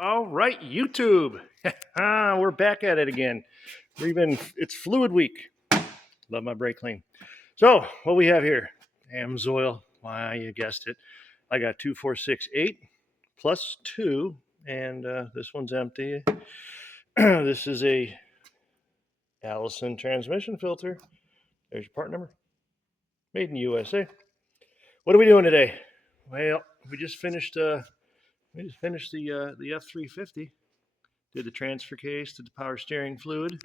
All right, YouTube. We're back at it again. It's fluid week. Love my brake clean. So, what we have here? Amsoil. Why, you guessed it. I got 2468 plus 2, and this one's empty. This is a Allison transmission filter. There's your part number. Made in the USA. What are we doing today? Well, we just finished the F350. Did the transfer case, did the power steering fluid.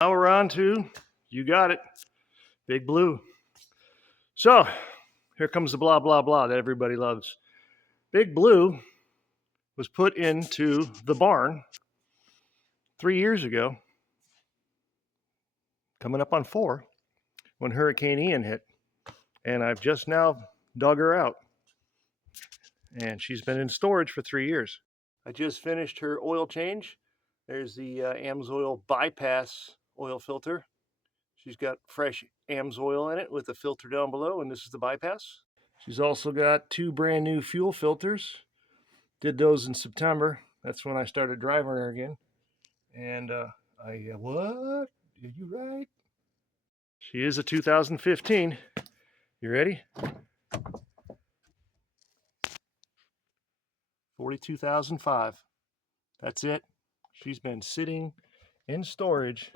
Now we're on to, you got it, Big Blue. So here comes the blah, blah, blah that everybody loves. Big Blue was put into the barn 3 years ago, coming up on 4, when Hurricane Ian hit. And I've just now dug her out. And she's been in storage for 3 years. I just finished her oil change. There's the AMSOIL bypass oil filter. She's got fresh AMSOIL in it with a filter down below, and this is the bypass. She's also got 2 brand new fuel filters. Did those in September. That's when I started driving her again. And what? Are you right? She is a 2015. You ready? 42,005. That's it. She's been sitting in storage.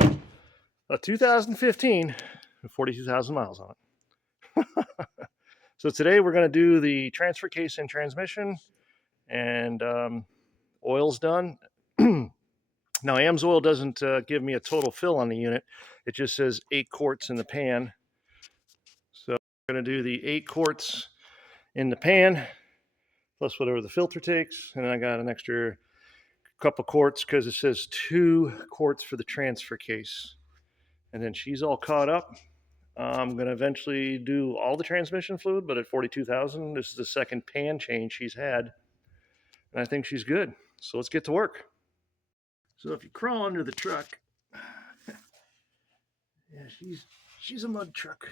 A 2015 with 42,000 miles on it. So today we're going to do the transfer case and transmission, and oil's done. Now AMSOIL doesn't give me a total fill on the unit. It just says 8 quarts in the pan. So we're going to do the 8 quarts in the pan plus whatever the filter takes, and then I got an extra couple quarts because it says 2 quarts for the transfer case. And then she's all caught up. I'm going to eventually do all the transmission fluid, but at 42,000, this is the second pan change she's had. And I think she's good. So let's get to work. So if you crawl under the truck, yeah, she's a mud truck.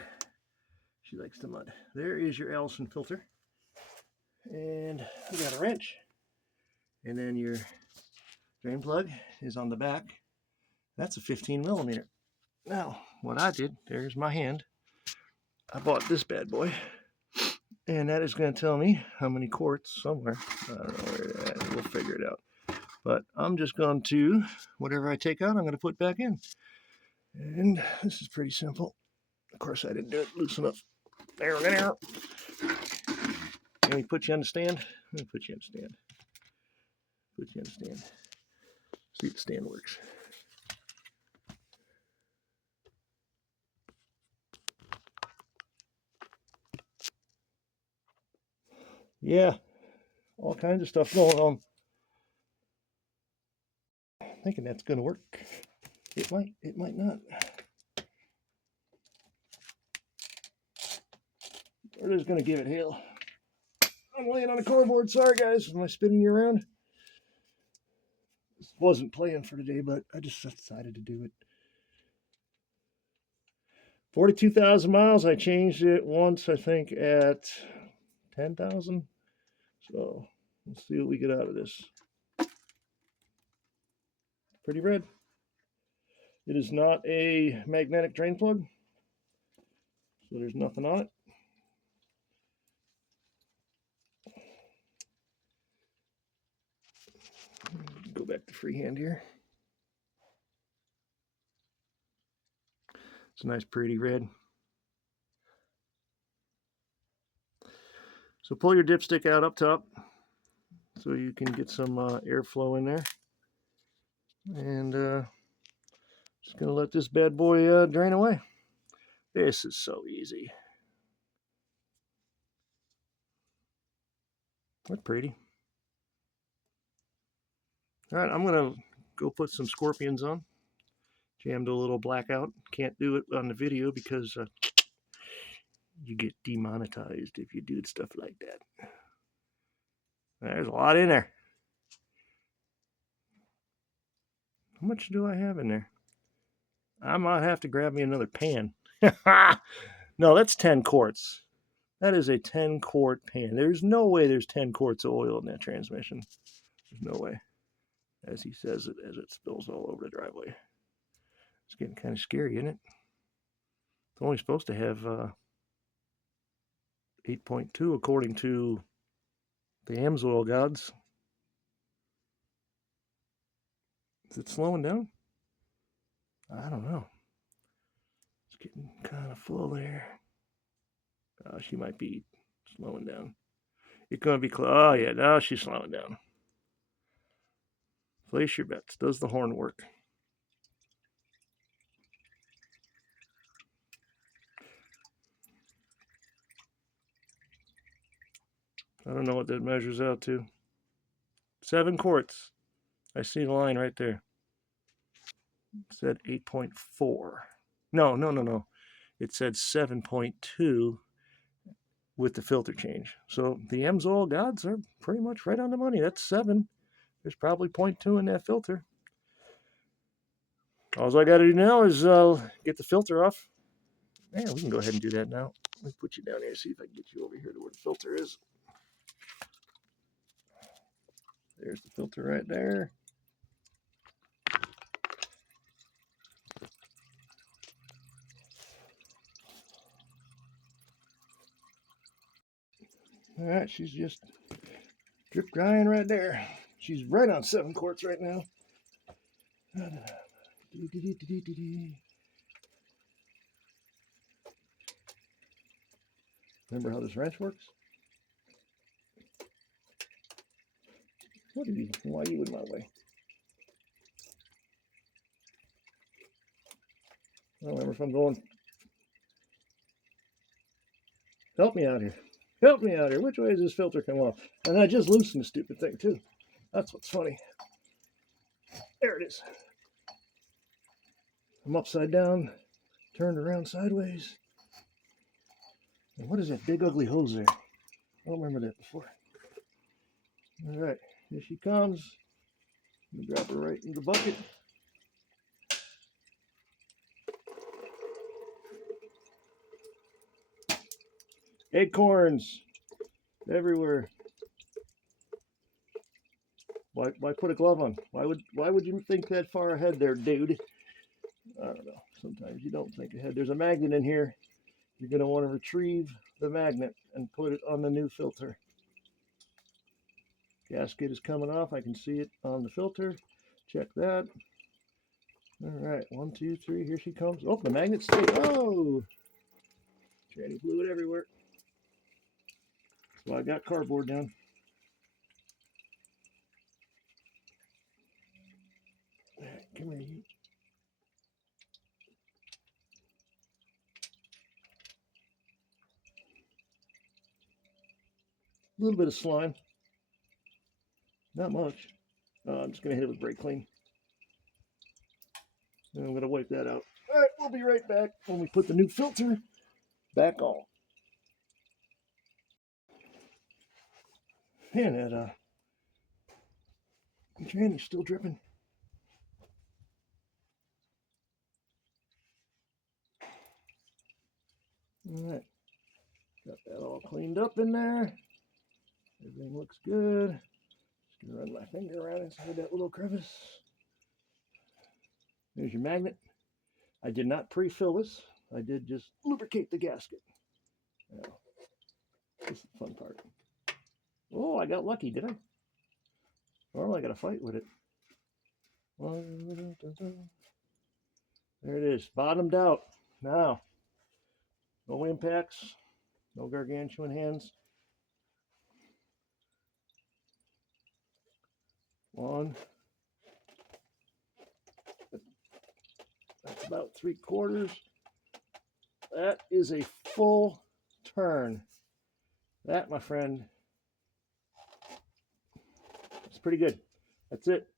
She likes the mud. There is your Allison filter. And we got a wrench. And then your drain plug is on the back. That's a 15 millimeter. Now, what I did, there's my hand. I bought this bad boy. And that is going to tell me how many quarts somewhere. I don't know where it is. We'll figure it out. But I'm just going to, whatever I take out, I'm going to put back in. And this is pretty simple. Of course, I didn't do it loose enough. There. Let me put you on the stand. Let me put you on the stand. Put you on the stand. See if the stand works. Yeah, all kinds of stuff going on. Thinking that's going to work. It might not. We're just going to give it hell. I'm laying on a cardboard. Sorry, guys. Am I spinning you around? This wasn't planned for today, but I just decided to do it. 42,000 miles. I changed it once, I think, at 10,000. So let's see what we get out of this. Pretty red. It is not a magnetic drain plug, so there's nothing on it. Go back to freehand here. It's a nice pretty red. So pull your dipstick out up top so you can get some airflow in there. And just going to let this bad boy drain away. This is so easy. That's pretty. All right, I'm going to go put some scorpions on. Jammed a little blackout. Can't do it on the video because you get demonetized if you do stuff like that. There's a lot in there. How much do I have in there? I might have to grab me another pan. No, that's 10 quarts. That is a 10-quart pan. There's no way there's 10 quarts of oil in that transmission. There's no way. As he says it, as it spills all over the driveway. It's getting kind of scary, isn't it? It's only supposed to have 8.2 according to the amsoil gods. Is it slowing down? I don't know. It's getting kind of full there. She might be slowing down. It's going to be close. Oh, yeah. Now she's slowing down. Place your bets. Does the horn work? I don't know what that measures out to. 7 quarts. I see the line right there. It said 8.4. No. It said 7.2 with the filter change. So the amsoil gods are pretty much right on the money. That's 7. There's probably 0.2 in that filter. All I got to do now is get the filter off. Yeah, we can go ahead and do that now. Let me put you down here, see if I can get you over here to where the filter is. There's the filter right there. All right, she's just drip drying right there. She's right on 7 quarts right now. Remember how this wrench works? Why are you in my way? I don't remember if I'm going. Help me out here. Help me out here. Which way does this filter come off? And I just loosened the stupid thing too. That's what's funny. There it is. I'm upside down, turned around sideways. And what is that big ugly hose there? I don't remember that before. All right, here she comes. Let me drop her right in the bucket. Acorns everywhere. Why put a glove on? Why would you think that far ahead there, dude? I don't know. Sometimes you don't think ahead. There's a magnet in here. You're going to want to retrieve the magnet and put it on the new filter. Gasket is coming off. I can see it on the filter. Check that. All right, 1, 2, 3. Here she comes. Oh, the magnet stayed. Oh, tranny blew it everywhere. So I got cardboard down. All right, come here, you. A little bit of slime. Not much. I'm just going to hit it with brake clean. And I'm going to wipe that out. All right, we'll be right back when we put the new filter back on. Man, that tranny's still dripping. All right, got that all cleaned up in there. Everything looks good. Just gonna run my finger around inside that little crevice. There's your magnet. I did not pre-fill this. I did just lubricate the gasket. Now, this is the fun part. Oh, I got lucky, did I? Well, I got to fight with it. There it is, bottomed out. Now, no impacts, no gargantuan hands. 1. That's about 3/4. That is a full turn. That, my friend, it's pretty good. That's it.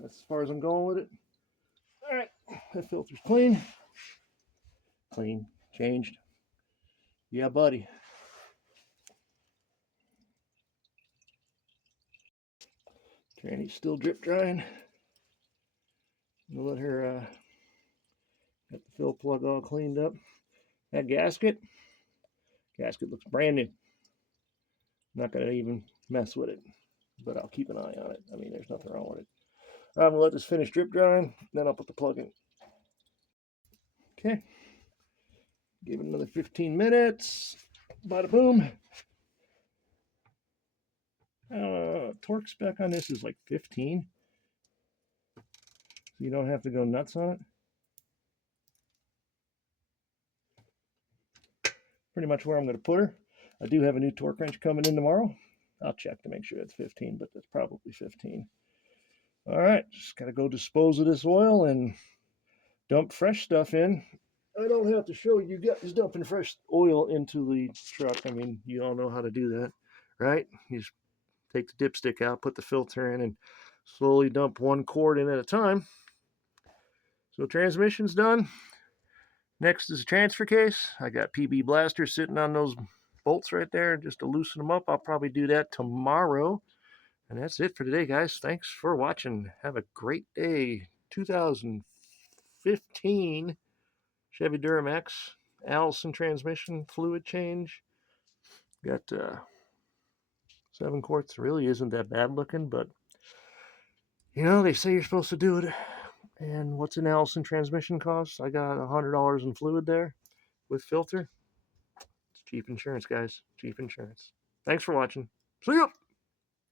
That's as far as I'm going with it. All right, that filter's clean. Clean, changed. Yeah, buddy. Tranny's still drip drying. We'll let her get the fill plug all cleaned up. That gasket Gasket looks brand new. I'm not going to even mess with it, but I'll keep an eye on it. I mean, there's nothing wrong with it. I'm going to let this finish drip drying, then I'll put the plug in. Okay. Give it another 15 minutes. Bada boom. Torque spec on this is like 15. So you don't have to go nuts on it. Pretty much where I'm going to put her. I do have a new torque wrench coming in tomorrow. I'll check to make sure it's 15, but that's probably 15. All right, just got to go dispose of this oil and dump fresh stuff in. I don't have to show you guys dumping fresh oil into the truck. I mean, you all know how to do that, right? You just take the dipstick out, put the filter in, and slowly dump one quart in at a time. So transmission's done. Next is a transfer case. I got PB blasters sitting on those bolts right there just to loosen them up. I'll probably do that tomorrow. And that's it for today, guys. Thanks for watching. Have a great day. 2015 Chevy Duramax, Allison transmission, fluid change. Got 7 quarts. Really isn't that bad looking, but you know, they say you're supposed to do it. And what's an Allison transmission cost? I got $100 in fluid there with filter. It's cheap insurance, guys. Cheap insurance. Thanks for watching. See ya!